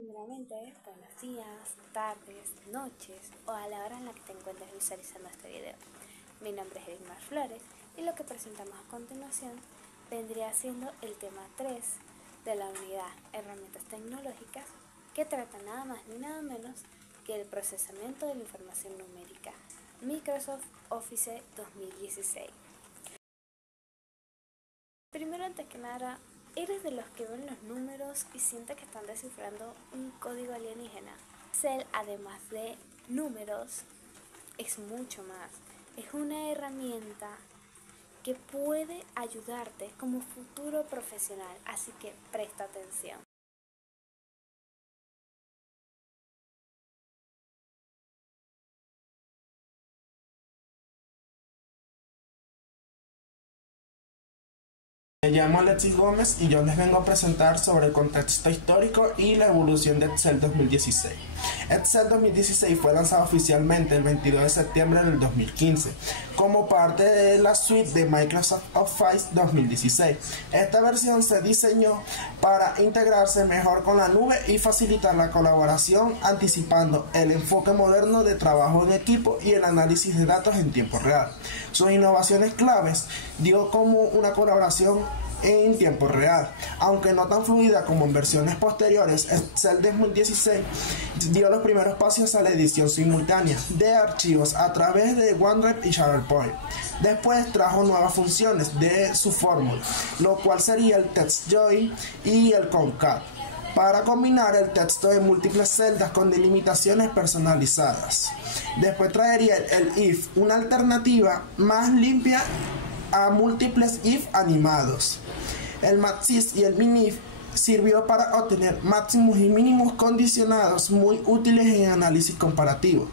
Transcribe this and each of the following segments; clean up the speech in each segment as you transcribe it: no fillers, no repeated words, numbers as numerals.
Primeramente, buenos días, tardes, noches o a la hora en la que te encuentres visualizando este video. Mi nombre es Edmar Flores y lo que presentamos a continuación vendría siendo el tema 3 de la unidad Herramientas Tecnológicas, que trata nada más ni nada menos que el procesamiento de la información numérica, Microsoft Office 2016. Primero, antes que nada, ¿eres de los que ven los números y sienten que están descifrando un código alienígena? Excel, además de números, es mucho más. Es una herramienta que puede ayudarte como futuro profesional, así que presta atención. Me llamo Alexis Gómez y yo les vengo a presentar sobre el contexto histórico y la evolución de Excel 2016. Excel 2016 fue lanzado oficialmente el 22 de septiembre del 2015 como parte de la suite de Microsoft Office 2016. Esta versión se diseñó para integrarse mejor con la nube y facilitar la colaboración, anticipando el enfoque moderno de trabajo en equipo y el análisis de datos en tiempo real. Sus innovaciones claves dio como una colaboración en tiempo real, aunque no tan fluida como en versiones posteriores. Excel 2016 dio los primeros pasos a la edición simultánea de archivos a través de OneDrive y SharePoint. Después trajo nuevas funciones de su fórmula, lo cual sería el text join y el concat, para combinar el texto en múltiples celdas con delimitaciones personalizadas. Después traería el if, una alternativa más limpia a múltiples if animados. El maxis y el minif sirvió para obtener máximos y mínimos condicionados muy útiles en análisis comparativo.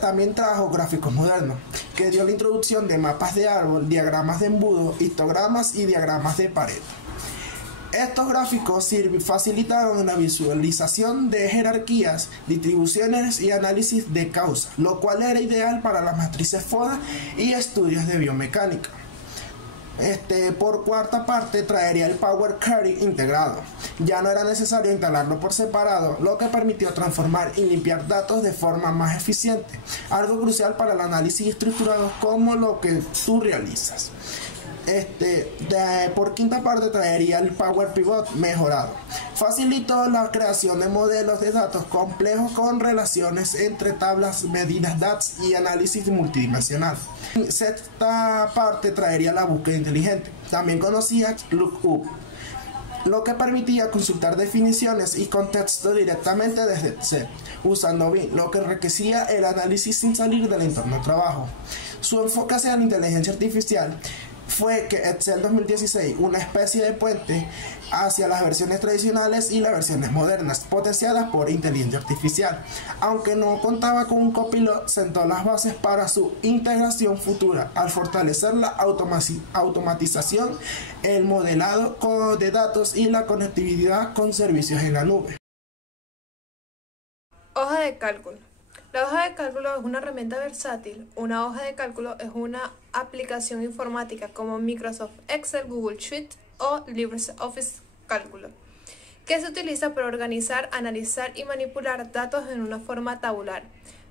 También trajo gráficos modernos, que dio la introducción de mapas de árbol, diagramas de embudo, histogramas y diagramas de pared. Estos gráficos facilitaron la visualización de jerarquías, distribuciones y análisis de causa, lo cual era ideal para las matrices FODA y estudios de biomecánica. Por cuarta parte, traería el Power Query integrado. Ya no era necesario instalarlo por separado, lo que permitió transformar y limpiar datos de forma más eficiente, algo crucial para el análisis estructurado como lo que tú realizas. Por quinta parte, traería el Power Pivot mejorado. Facilitó la creación de modelos de datos complejos con relaciones entre tablas, medidas DAX y análisis multidimensional. Sexta parte, traería la búsqueda inteligente, también conocida Lookup, lo que permitía consultar definiciones y contexto directamente desde Excel, usando BIM, lo que enriquecía el análisis sin salir del entorno de trabajo. Su enfoque hacia la inteligencia artificial fue que Excel 2016, una especie de puente hacia las versiones tradicionales y las versiones modernas, potenciadas por inteligencia artificial. Aunque no contaba con un copilot, sentó las bases para su integración futura, al fortalecer la automatización, el modelado de datos y la conectividad con servicios en la nube. Hoja de cálculo. La hoja de cálculo es una herramienta versátil. Una hoja de cálculo es una aplicación informática como Microsoft Excel, Google Sheets o LibreOffice Cálculo, que se utiliza para organizar, analizar y manipular datos en una forma tabular.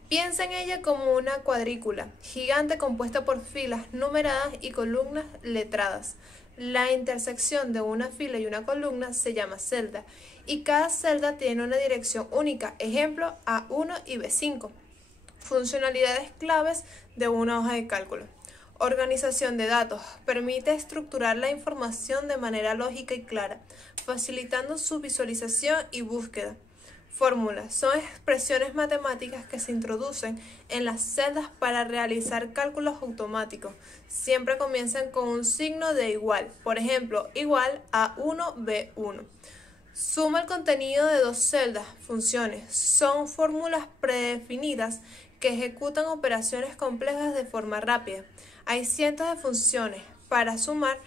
Piensa en ella como una cuadrícula gigante compuesta por filas numeradas y columnas letradas. La intersección de una fila y una columna se llama celda, y cada celda tiene una dirección única, ejemplo A1 y B5. Funcionalidades claves de una hoja de cálculo. Organización de datos. Permite estructurar la información de manera lógica y clara, facilitando su visualización y búsqueda. Fórmulas. Son expresiones matemáticas que se introducen en las celdas para realizar cálculos automáticos. Siempre comienzan con un signo de igual, por ejemplo, igual a 1B1. Suma el contenido de dos celdas. Funciones. Son fórmulas predefinidas que ejecutan operaciones complejas de forma rápida. Hay cientos de funciones para sumar,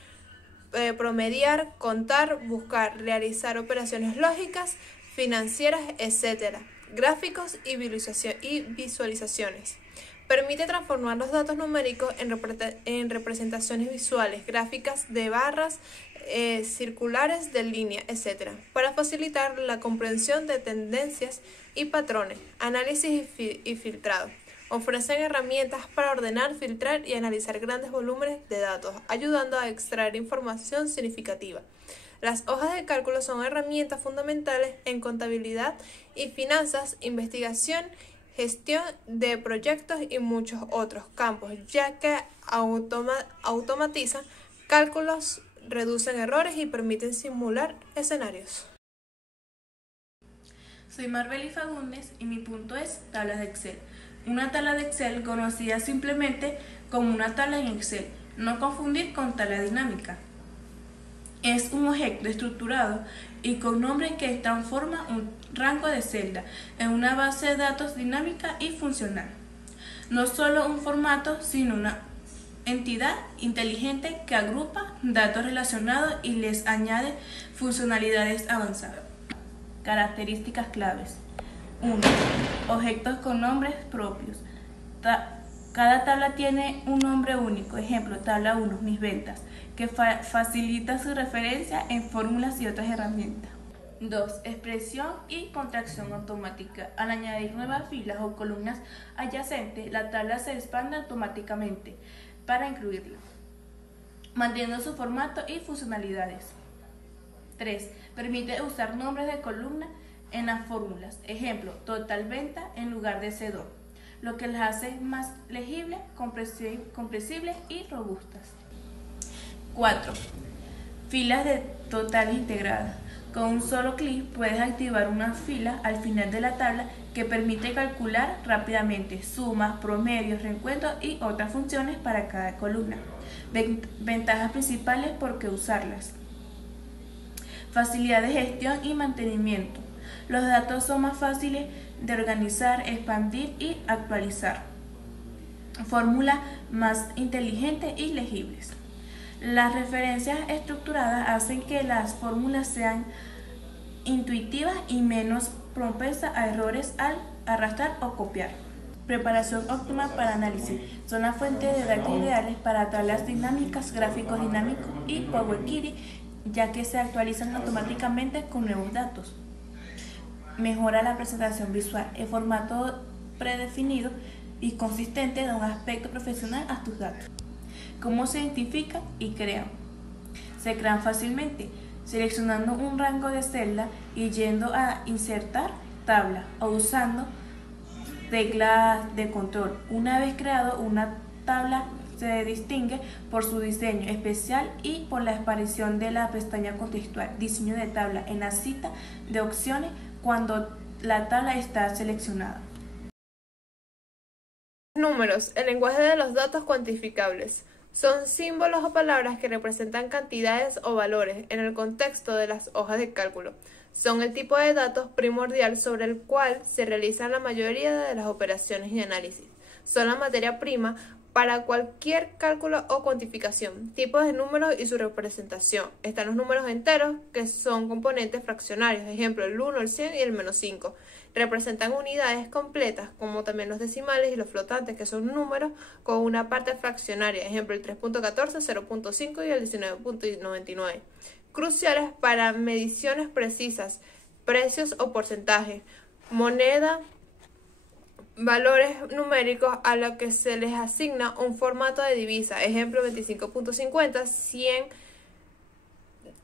promediar, contar, buscar, realizar operaciones lógicas, financieras, etc. Gráficos y visualizaciones. Permite transformar los datos numéricos en representaciones visuales, gráficas de barras, circulares, de línea, etc., para facilitar la comprensión de tendencias y patrones, análisis y filtrado. Ofrecen herramientas para ordenar, filtrar y analizar grandes volúmenes de datos, ayudando a extraer información significativa. Las hojas de cálculo son herramientas fundamentales en contabilidad y finanzas, investigación, gestión de proyectos y muchos otros campos, ya que automatizan cálculos, reducen errores y permiten simular escenarios. Soy Marbeli Fagundes y mi punto es tablas de Excel. Una tabla de Excel conocida simplemente como una tabla en Excel, no confundir con tabla dinámica. Es un objeto estructurado y con nombre que transforma un rango de celda en una base de datos dinámica y funcional. No solo un formato, sino una entidad inteligente que agrupa datos relacionados y les añade funcionalidades avanzadas. Características claves. 1. Objetos con nombres propios. Cada tabla tiene un nombre único. Ejemplo, tabla 1, mis ventas, que facilita su referencia en fórmulas y otras herramientas. 2. Expresión y contracción automática. Al añadir nuevas filas o columnas adyacentes, la tabla se expande automáticamente para incluirla, manteniendo su formato y funcionalidades. 3. Permite usar nombres de columna en las fórmulas. Ejemplo, total venta en lugar de C2, lo que las hace más legibles, comprensibles y robustas. 4. Filas de total integradas. Con un solo clic puedes activar una fila al final de la tabla que permite calcular rápidamente sumas, promedios, reencuentros y otras funciones para cada columna. Ventajas principales por qué usarlas. Facilidad de gestión y mantenimiento. Los datos son más fáciles de organizar, expandir y actualizar. Fórmulas más inteligentes y legibles. Las referencias estructuradas hacen que las fórmulas sean intuitivas y menos propensas a errores al arrastrar o copiar. Preparación óptima para análisis. Son la fuente de datos ideales para tablas dinámicas, gráficos dinámicos y Power Query, ya que se actualizan automáticamente con nuevos datos. Mejora la presentación visual. El formato predefinido y consistente da un aspecto profesional a tus datos. ¿Cómo se identifican y crean? Se crean fácilmente, seleccionando un rango de celda y yendo a insertar tabla o usando teclas de control. Una vez creado, una tabla se distingue por su diseño especial y por la aparición de la pestaña contextual, diseño de tabla en la cita de opciones cuando la tabla está seleccionada. Números, el lenguaje de los datos cuantificables. Son símbolos o palabras que representan cantidades o valores en el contexto de las hojas de cálculo. Son el tipo de datos primordial sobre el cual se realizan la mayoría de las operaciones y análisis. Son la materia prima para cualquier cálculo o cuantificación. Tipos de números y su representación. Están los números enteros, que son componentes fraccionarios, ejemplo el 1, el 100 y el -5. Representan unidades completas, como también los decimales y los flotantes, que son números con una parte fraccionaria, ejemplo el 3.14, 0.5 y el 19.99. Cruciales para mediciones precisas, precios o porcentajes, moneda, valores numéricos a los que se les asigna un formato de divisa, ejemplo 25.50, 100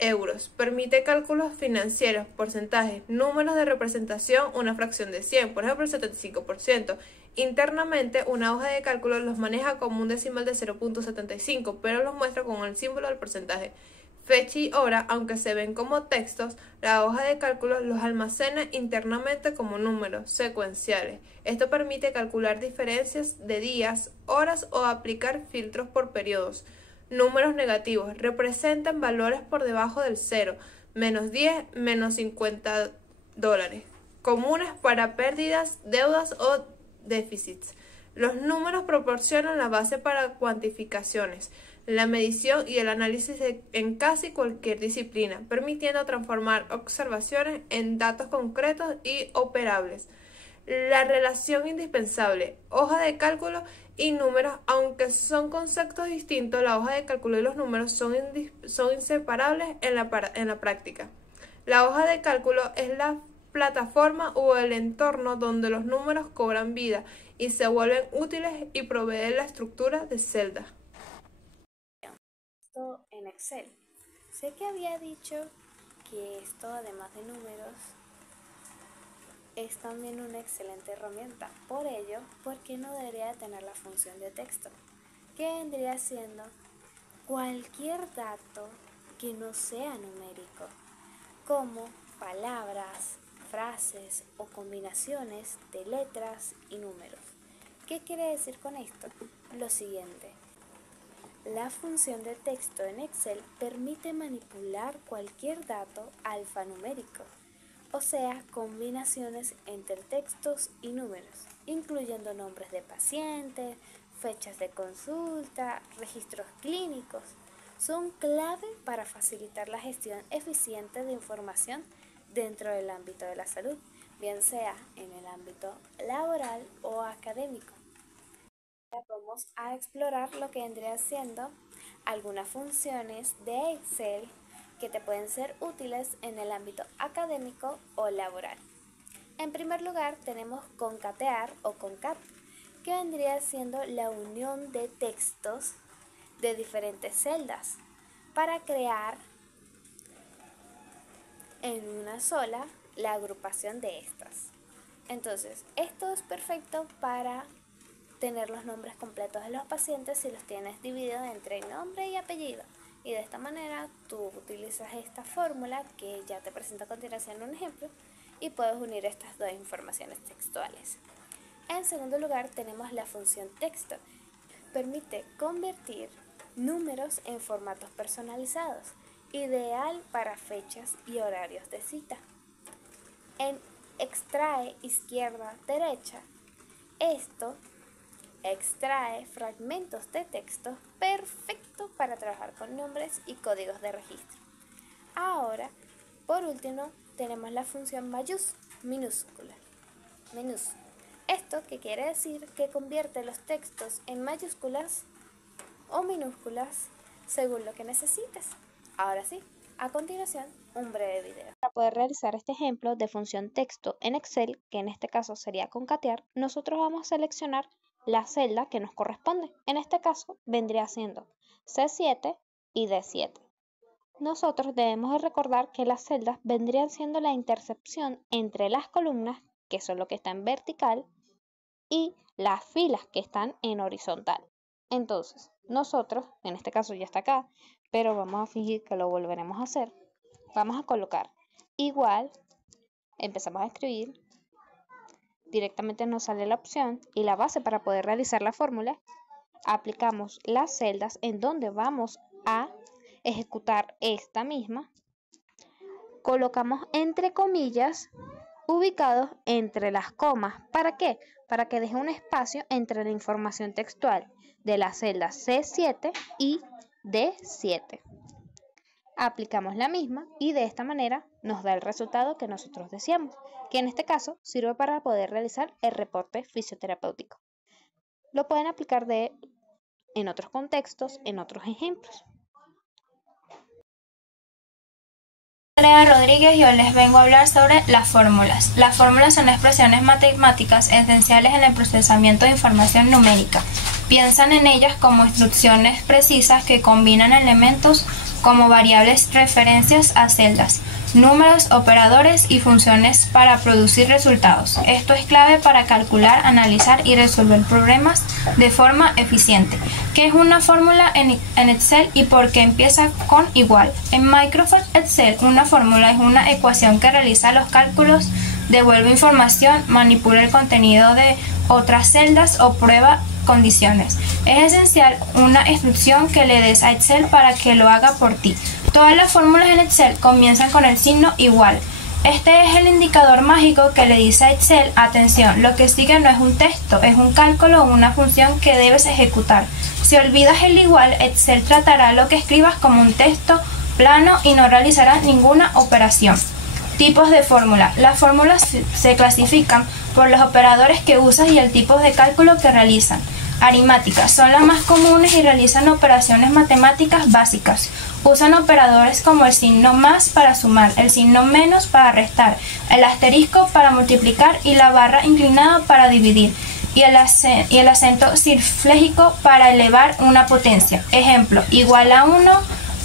euros. Permite cálculos financieros, porcentajes, números de representación, una fracción de 100, por ejemplo el 75%. Internamente, una hoja de cálculo los maneja como un decimal de 0.75, pero los muestra con el símbolo del porcentaje. Fecha y hora, aunque se ven como textos, la hoja de cálculo los almacena internamente como números secuenciales. Esto permite calcular diferencias de días, horas o aplicar filtros por periodos. Números negativos representan valores por debajo del cero, -10, -50 dólares, comunes para pérdidas, deudas o déficits. Los números proporcionan la base para cuantificaciones, la medición y el análisis en casi cualquier disciplina, permitiendo transformar observaciones en datos concretos y operables. La relación indispensable, hoja de cálculo y números, aunque son conceptos distintos, la hoja de cálculo y los números son inseparables en la práctica. La hoja de cálculo es la plataforma o el entorno donde los números cobran vida y se vuelven útiles y proveen la estructura de celdas. Esto en Excel. Sé que había dicho que esto, además de números, es también una excelente herramienta. Por ello, ¿por qué no debería tener la función de texto? Que vendría siendo cualquier dato que no sea numérico, como palabras, frases o combinaciones de letras y números. ¿Qué quiere decir con esto? Lo siguiente. La función de texto en Excel permite manipular cualquier dato alfanumérico, o sea, combinaciones entre textos y números, incluyendo nombres de pacientes, fechas de consulta, registros clínicos. Son clave para facilitar la gestión eficiente de información dentro del ámbito de la salud, bien sea en el ámbito laboral o académico. Vamos a explorar lo que vendría siendo algunas funciones de Excel que te pueden ser útiles en el ámbito académico o laboral. En primer lugar tenemos concatear o concat, que vendría siendo la unión de textos de diferentes celdas para crear en una sola la agrupación de estas. Entonces, esto es perfecto para tener los nombres completos de los pacientes si los tienes divididos entre nombre y apellido. Y de esta manera tú utilizas esta fórmula que ya te presento a continuación un ejemplo y puedes unir estas dos informaciones textuales. En segundo lugar tenemos la función texto. Permite convertir números en formatos personalizados, ideal para fechas y horarios de cita. En extrae izquierda-derecha, esto extrae fragmentos de texto perfecto para trabajar con nombres y códigos de registro. Ahora, por último, tenemos la función minúscula. Esto que quiere decir que convierte los textos en mayúsculas o minúsculas según lo que necesites. Ahora sí, a continuación, un breve video. Para poder realizar este ejemplo de función texto en Excel, que en este caso sería concatear, nosotros vamos a seleccionar la celda que nos corresponde. En este caso vendría siendo C7 y D7. Nosotros debemos de recordar que las celdas vendrían siendo la intercepción entre las columnas, que son lo que está en vertical, y las filas que están en horizontal. Entonces, nosotros, en este caso ya está acá, pero vamos a fingir que lo volveremos a hacer. Vamos a colocar igual, empezamos a escribir, directamente nos sale la opción y la base para poder realizar la fórmula. Aplicamos las celdas en donde vamos a ejecutar esta misma. Colocamos entre comillas ubicados entre las comas. ¿Para qué? Para que deje un espacio entre la información textual de las celdas C7 y D7. Aplicamos la misma y de esta manera nos da el resultado que nosotros deseamos, que en este caso sirve para poder realizar el reporte fisioterapéutico. Lo pueden aplicar en otros contextos, en otros ejemplos. Andrea Rodríguez y hoy les vengo a hablar sobre las fórmulas. Las fórmulas son expresiones matemáticas esenciales en el procesamiento de información numérica. Piensan en ellas como instrucciones precisas que combinan elementos como variables referencias a celdas, números, operadores y funciones para producir resultados. Esto es clave para calcular, analizar y resolver problemas de forma eficiente. ¿Qué es una fórmula en Excel y por qué empieza con igual? En Microsoft Excel, una fórmula es una ecuación que realiza los cálculos, devuelve información, manipula el contenido de otras celdas o prueba condiciones. Es esencial una instrucción que le des a Excel para que lo haga por ti. Todas las fórmulas en Excel comienzan con el signo igual. Este es el indicador mágico que le dice a Excel, atención, lo que sigue no es un texto, es un cálculo o una función que debes ejecutar. Si olvidas el igual, Excel tratará lo que escribas como un texto plano y no realizará ninguna operación. Tipos de fórmula. Las fórmulas se clasifican por los operadores que usas y el tipo de cálculo que realizan. Aritméticas son las más comunes y realizan operaciones matemáticas básicas. Usan operadores como el signo más para sumar, el signo menos para restar, el asterisco para multiplicar y la barra inclinada para dividir, y el acento circunflejo para elevar una potencia. Ejemplo, igual a 1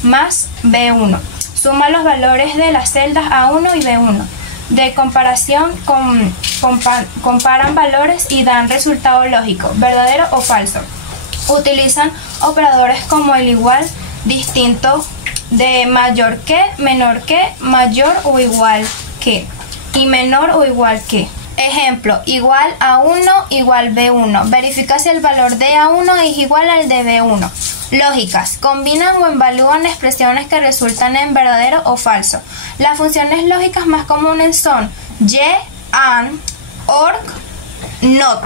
más B1. Suma los valores de las celdas A1 y B1. De comparación, comparan valores y dan resultado lógico, verdadero o falso. Utilizan operadores como el igual, distinto de mayor que, menor que, mayor o igual que, y menor o igual que. Ejemplo, igual a 1 igual B1. Verifica si el valor de A1 es igual al de B1. Lógicas. Combinan o evalúan expresiones que resultan en verdadero o falso. Las funciones lógicas más comunes son y, and, or, not.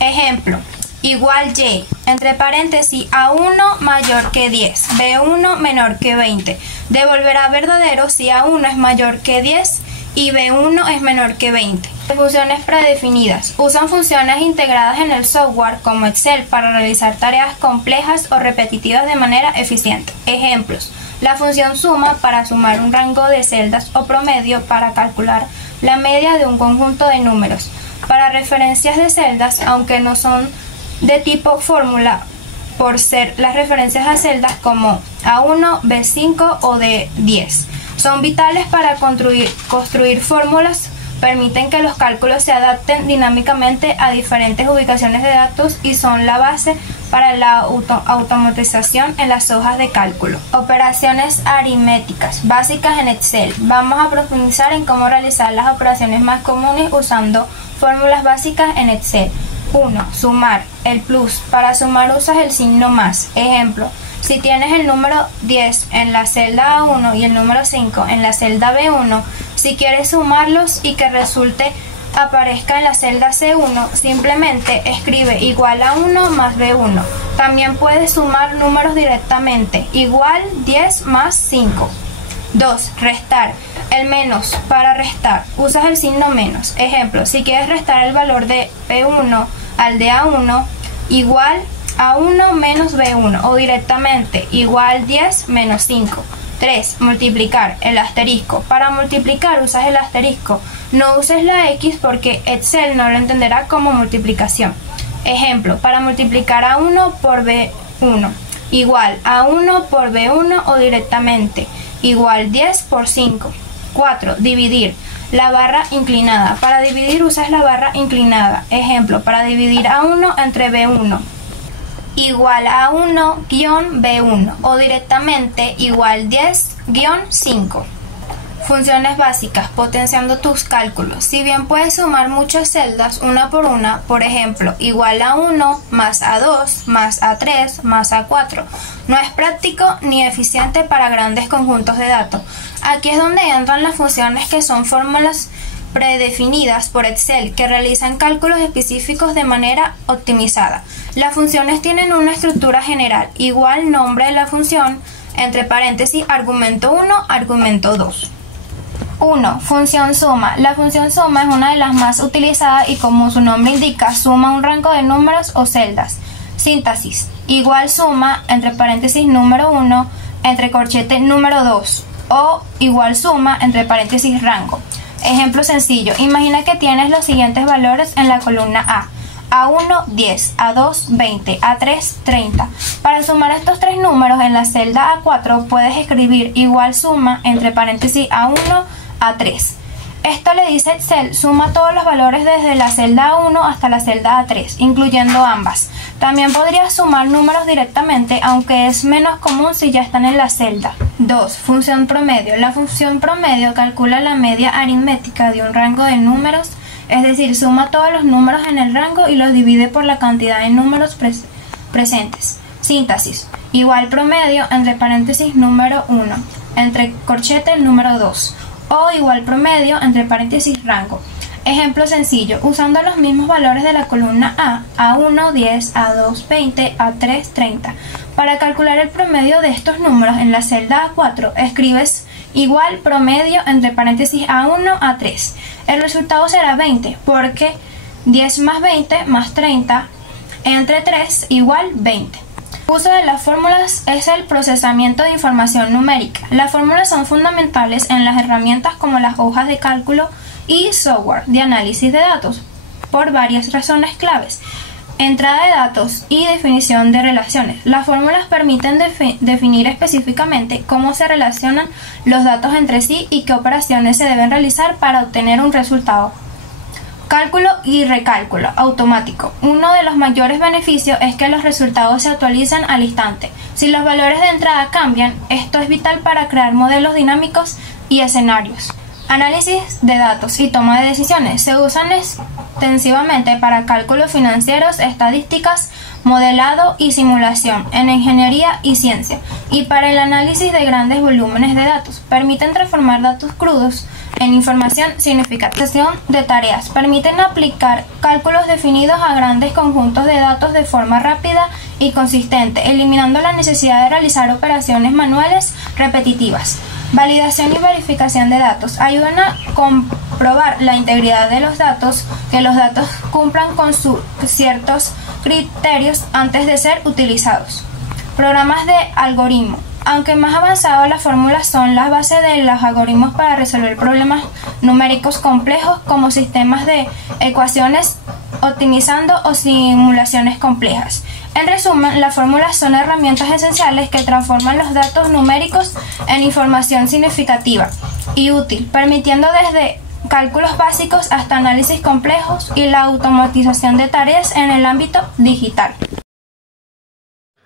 Ejemplo, igual y, entre paréntesis, A1 mayor que 10, B1 menor que 20. Devolverá verdadero si A1 es mayor que 10 y B1 es menor que 20. Funciones predefinidas. Usan funciones integradas en el software como Excel para realizar tareas complejas o repetitivas de manera eficiente. Ejemplos. La función suma para sumar un rango de celdas o promedio para calcular la media de un conjunto de números. Para referencias de celdas, aunque no son de tipo fórmula, por ser las referencias a celdas como A1, B5 o D10. Son vitales para construir fórmulas, permiten que los cálculos se adapten dinámicamente a diferentes ubicaciones de datos y son la base para la automatización en las hojas de cálculo. Operaciones aritméticas básicas en Excel. Vamos a profundizar en cómo realizar las operaciones más comunes usando fórmulas básicas en Excel. 1. Sumar. El plus. Para sumar usas el signo más. Ejemplo. Si tienes el número 10 en la celda A1 y el número 5 en la celda B1, si quieres sumarlos y que resulte aparezca en la celda C1, simplemente escribe igual a 1 más B1. También puedes sumar números directamente, igual 10 más 5. 2. Restar. El menos. Para restar, usas el signo menos. Ejemplo, si quieres restar el valor de B1 al de A1, igual A1 menos B1 o directamente igual 10 menos 5. 3. Multiplicar. El asterisco. Para multiplicar usas el asterisco. No uses la X porque Excel no lo entenderá como multiplicación. Ejemplo, para multiplicar A1 por B1 igual A1 por B1 o directamente igual 10 por 5. 4. Dividir. La barra inclinada. Para dividir usas la barra inclinada. Ejemplo, para dividir A1 entre B1 igual a 1-B1 o directamente igual 10-5. Funciones básicas, potenciando tus cálculos. Si bien puedes sumar muchas celdas una por una, por ejemplo, igual a 1 más A2 más A3 más A4, no es práctico ni eficiente para grandes conjuntos de datos. Aquí es donde entran las funciones que son fórmulas predefinidas por Excel que realizan cálculos específicos de manera optimizada. Las funciones tienen una estructura general, igual nombre de la función, entre paréntesis, argumento 1, argumento 2. 1. Función suma. La función suma es una de las más utilizadas y como su nombre indica, suma un rango de números o celdas. Síntesis. Igual suma, entre paréntesis, número 1, entre corchete número 2 o igual suma, entre paréntesis, rango. Ejemplo sencillo. Imagina que tienes los siguientes valores en la columna A. A1, 10, A2, 20, A3, 30. Para sumar estos tres números en la celda A4 puedes escribir igual suma, entre paréntesis, A1, A3. Esto le dice Excel, suma todos los valores desde la celda A1 hasta la celda A3, incluyendo ambas. También podrías sumar números directamente, aunque es menos común si ya están en la celda. 2. Función promedio. La función promedio calcula la media aritmética de un rango de números, es decir, suma todos los números en el rango y los divide por la cantidad de números presentes. Síntesis. Igual promedio, entre paréntesis, número 1, entre corchete, número 2. O igual promedio, entre paréntesis, rango. Ejemplo sencillo, usando los mismos valores de la columna A, A1, 10, A2, 20, A3, 30. Para calcular el promedio de estos números en la celda A4, escribes igual promedio, entre paréntesis, A1, A3. El resultado será 20, porque 10 más 20 más 30 entre 3 igual 20. El uso de las fórmulas es el procesamiento de información numérica. Las fórmulas son fundamentales en las herramientas como las hojas de cálculo y software de análisis de datos por varias razones claves. Entrada de datos y definición de relaciones. Las fórmulas permiten definir específicamente cómo se relacionan los datos entre sí y qué operaciones se deben realizar para obtener un resultado. Cálculo y recálculo automático. Uno de los mayores beneficios es que los resultados se actualizan al instante. Si los valores de entrada cambian, esto es vital para crear modelos dinámicos y escenarios. Análisis de datos y toma de decisiones. Se usan extensivamente para cálculos financieros, estadísticas, modelado y simulación en ingeniería y ciencia, y para el análisis de grandes volúmenes de datos. Permiten transformar datos crudos en información significativa de tareas. Permiten aplicar cálculos definidos a grandes conjuntos de datos de forma rápida y consistente, eliminando la necesidad de realizar operaciones manuales repetitivas. Validación y verificación de datos. Ayudan a comprobar la integridad de los datos, que los datos cumplan con ciertos criterios antes de ser utilizados. Programas de algoritmo. Aunque más avanzadas, las fórmulas son las bases de los algoritmos para resolver problemas numéricos complejos como sistemas de ecuaciones optimizando o simulaciones complejas. En resumen, las fórmulas son herramientas esenciales que transforman los datos numéricos en información significativa y útil, permitiendo desde cálculos básicos hasta análisis complejos y la automatización de tareas en el ámbito digital.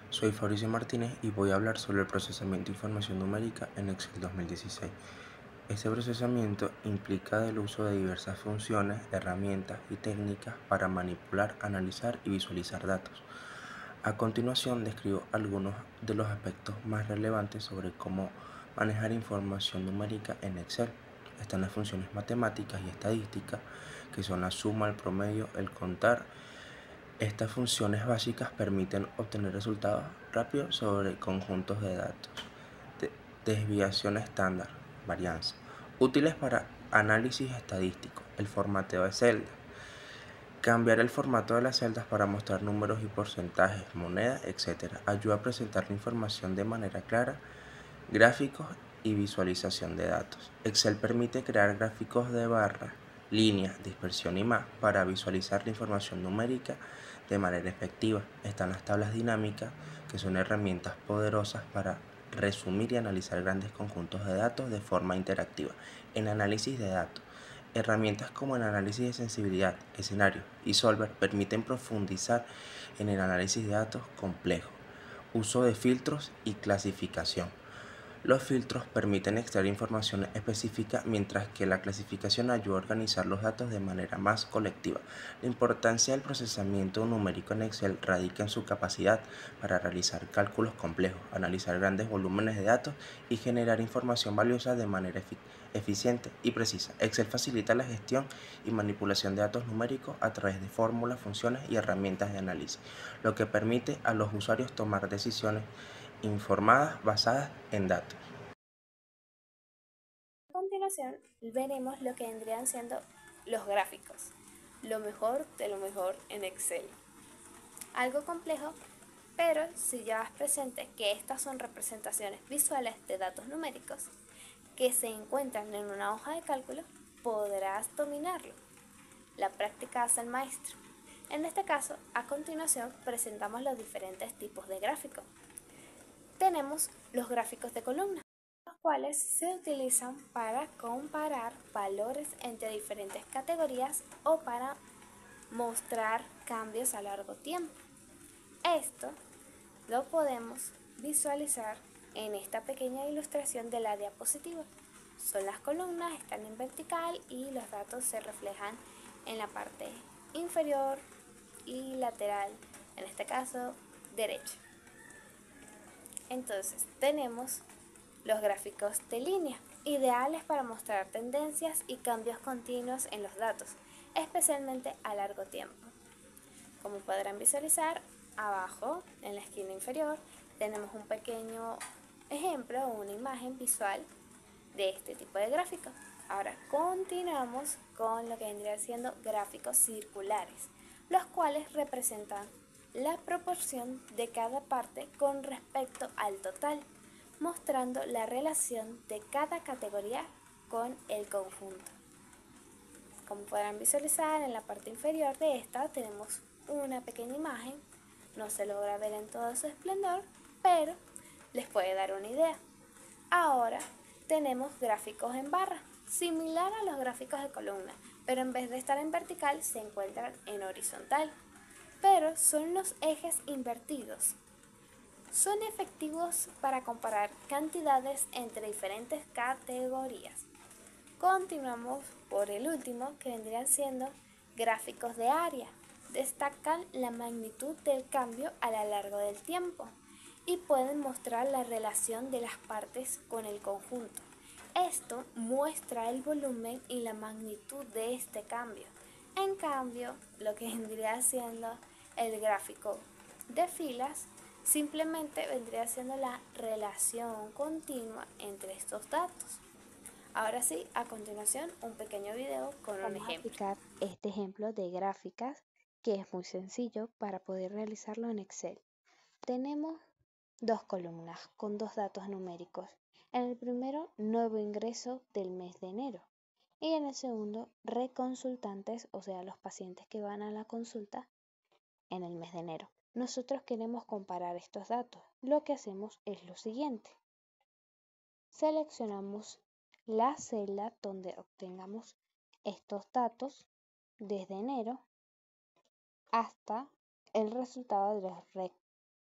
Soy Fabricio Martínez y voy a hablar sobre el procesamiento de información numérica en Excel 2016. Este procesamiento implica el uso de diversas funciones, herramientas y técnicas para manipular, analizar y visualizar datos. A continuación describo algunos de los aspectos más relevantes sobre cómo manejar información numérica en Excel. Están las funciones matemáticas y estadísticas, que son la suma, el promedio, el contar. Estas funciones básicas permiten obtener resultados rápidos sobre conjuntos de datos. Desviación estándar, varianza. Útiles para análisis estadístico. El formateo de celdas. Cambiar el formato de las celdas para mostrar números y porcentajes, monedas, etc. Ayuda a presentar la información de manera clara. Gráficos y visualización de datos. Excel permite crear gráficos de barras, líneas, dispersión y más para visualizar la información numérica de manera efectiva. Están las tablas dinámicas, que son herramientas poderosas para resumir y analizar grandes conjuntos de datos de forma interactiva. En análisis de datos, herramientas como el análisis de sensibilidad, escenario y solver permiten profundizar en el análisis de datos complejo. Uso de filtros y clasificación. Los filtros permiten extraer información específica, mientras que la clasificación ayuda a organizar los datos de manera más colectiva. La importancia del procesamiento numérico en Excel radica en su capacidad para realizar cálculos complejos, analizar grandes volúmenes de datos y generar información valiosa de manera eficiente y precisa. Excel facilita la gestión y manipulación de datos numéricos a través de fórmulas, funciones y herramientas de análisis, lo que permite a los usuarios tomar decisiones informadas basadas en datos. A continuación veremos lo que vendrían siendo los gráficos, lo mejor de lo mejor en Excel. Algo complejo, pero si llevas presente que estas son representaciones visuales de datos numéricos que se encuentran en una hoja de cálculo, podrás dominarlo. La práctica hace el maestro. En este caso, a continuación presentamos los diferentes tipos de gráficos. Tenemos los gráficos de columnas, los cuales se utilizan para comparar valores entre diferentes categorías o para mostrar cambios a largo tiempo. Esto lo podemos visualizar en esta pequeña ilustración de la diapositiva. Son las columnas, están en vertical y los datos se reflejan en la parte inferior y lateral, en este caso derecha. Entonces tenemos los gráficos de línea, ideales para mostrar tendencias y cambios continuos en los datos, especialmente a largo tiempo. Como podrán visualizar, abajo en la esquina inferior tenemos un pequeño ejemplo o una imagen visual de este tipo de gráfico. Ahora continuamos con lo que vendría siendo gráficos circulares, los cuales representan la proporción de cada parte con respecto al total, mostrando la relación de cada categoría con el conjunto. Como podrán visualizar, en la parte inferior de esta tenemos una pequeña imagen. No se logra ver en todo su esplendor, pero les puede dar una idea. Ahora tenemos gráficos en barra, similar a los gráficos de columna, pero en vez de estar en vertical se encuentran en horizontal. Pero son los ejes invertidos. Son efectivos para comparar cantidades entre diferentes categorías. Continuamos por el último, que vendrían siendo gráficos de área. Destacan la magnitud del cambio a lo largo del tiempo y pueden mostrar la relación de las partes con el conjunto. Esto muestra el volumen y la magnitud de este cambio. En cambio, lo que vendría siendo el gráfico de filas simplemente vendría siendo la relación continua entre estos datos. Ahora sí, a continuación, un pequeño video con un Vamos a ejemplo. aplicar este ejemplo de gráficas que es muy sencillo para poder realizarlo en Excel. Tenemos dos columnas con dos datos numéricos. En el primero, nuevo ingreso del mes de enero. Y en el segundo, reconsultantes, o sea, los pacientes que van a la consulta en el mes de enero. Nosotros queremos comparar estos datos. Lo que hacemos es lo siguiente. Seleccionamos la celda donde obtengamos estos datos desde enero hasta el resultado de los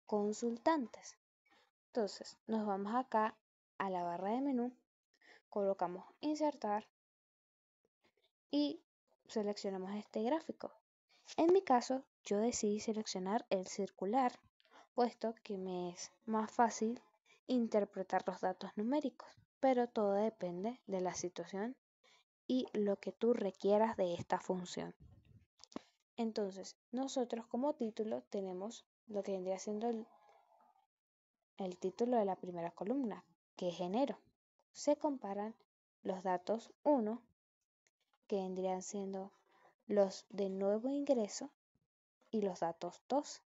reconsultantes. Entonces, nos vamos acá a la barra de menú, colocamos insertar y seleccionamos este gráfico. En mi caso, yo decidí seleccionar el circular, puesto que me es más fácil interpretar los datos numéricos, pero todo depende de la situación y lo que tú requieras de esta función. Entonces, nosotros como título tenemos lo que vendría siendo el título de la primera columna, que es enero. Se comparan los datos 1, que vendrían siendo los de nuevo ingreso, y los datos 2,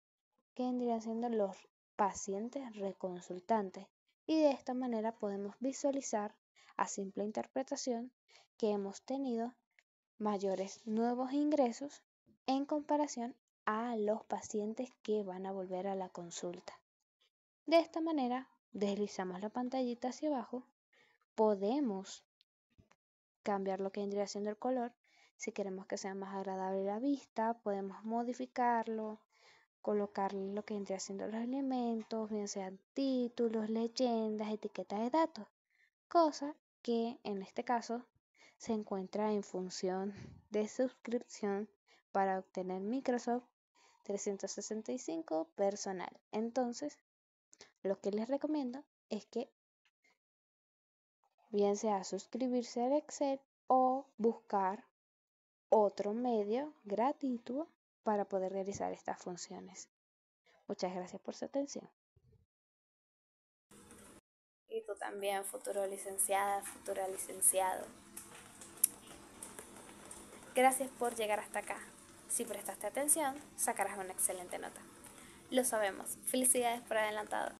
que vendrían siendo los pacientes reconsultantes. Y de esta manera podemos visualizar a simple interpretación que hemos tenido mayores nuevos ingresos en comparación a los pacientes que van a volver a la consulta. De esta manera, deslizamos la pantallita hacia abajo, podemos cambiar lo que vendría siendo el color. Si queremos que sea más agradable la vista, podemos modificarlo, colocarle lo que vendría siendo los elementos, bien sean títulos, leyendas, etiquetas de datos, cosa que en este caso se encuentra en función de suscripción para obtener Microsoft 365 personal. Entonces, lo que les recomiendo es que bien sea suscribirse al Excel o buscar otro medio gratuito para poder realizar estas funciones. Muchas gracias por su atención. Y tú también, futuro licenciada, futuro licenciado. Gracias por llegar hasta acá. Si prestaste atención, sacarás una excelente nota. Lo sabemos. Felicidades por adelantado.